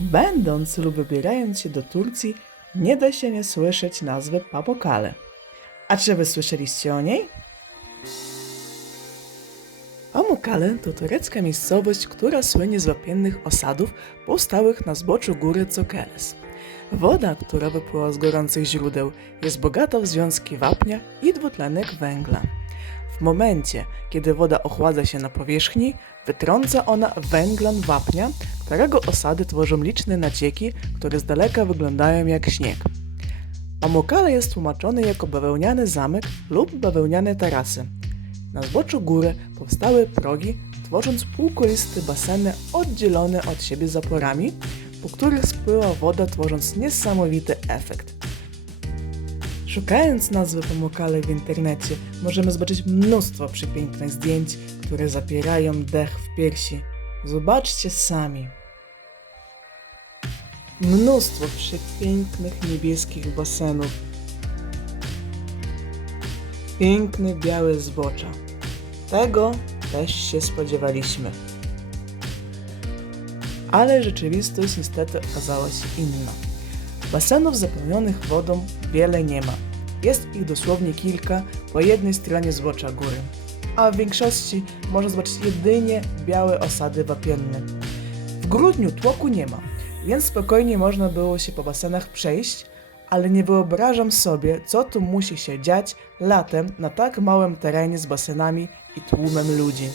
Będąc lub wybierając się do Turcji, nie da się nie słyszeć nazwy Pamukkale. A czy wy słyszeliście o niej? Pamukkale to turecka miejscowość, która słynie z wapiennych osadów powstałych na zboczu góry Cokeles. Woda, która wypływa z gorących źródeł, jest bogata w związki wapnia i dwutlenek węgla. W momencie, kiedy woda ochładza się na powierzchni, wytrąca ona węglan wapnia, którego osady tworzą liczne nacieki, które z daleka wyglądają jak śnieg. Pamukkale jest tłumaczony jako bawełniany zamek lub bawełniane tarasy. Na zboczu góry powstały progi, tworząc półkoliste baseny oddzielone od siebie zaporami, po których spływa woda, tworząc niesamowity efekt. Szukając nazwy Pamukkale w internecie, możemy zobaczyć mnóstwo przepięknych zdjęć, które zapierają dech w piersi. Zobaczcie sami. Mnóstwo przepięknych niebieskich basenów. Piękne białe zbocza. Tego też się spodziewaliśmy. Ale rzeczywistość niestety okazała się inna. Basenów zapełnionych wodą wiele nie ma. Jest ich dosłownie kilka po jednej stronie zbocza góry, a w większości można zobaczyć jedynie białe osady wapienne. W grudniu tłoku nie ma, więc spokojnie można było się po basenach przejść, ale nie wyobrażam sobie, co tu musi się dziać latem na tak małym terenie z basenami i tłumem ludzi.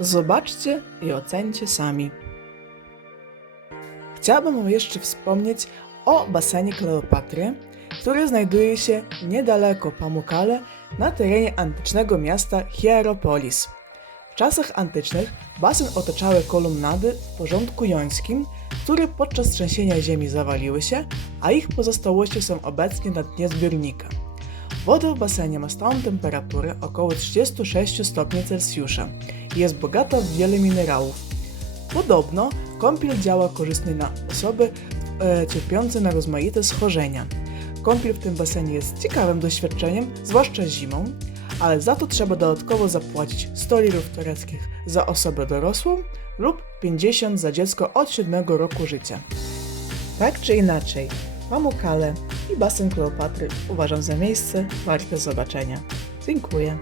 Zobaczcie i ocencie sami. Chciałabym jeszcze wspomnieć o basenie Kleopatry, który znajduje się niedaleko Pamukkale na terenie antycznego miasta Hieropolis. W czasach antycznych basen otaczały kolumnady w porządku jońskim, które podczas trzęsienia ziemi zawaliły się, a ich pozostałości są obecnie na dnie zbiornika. Woda w basenie ma stałą temperaturę około 36 stopni Celsjusza i jest bogata w wiele minerałów. Podobno kąpiel działa korzystnie na osoby e, cierpiące na rozmaite schorzenia. Kąpiel w tym basenie jest ciekawym doświadczeniem, zwłaszcza zimą, ale za to trzeba dodatkowo zapłacić 100 lirów tureckich za osobę dorosłą lub 50 za dziecko od 7 roku życia. Tak czy inaczej, Pamukkale i basen Kleopatry uważam za miejsce warte zobaczenia. Dziękuję.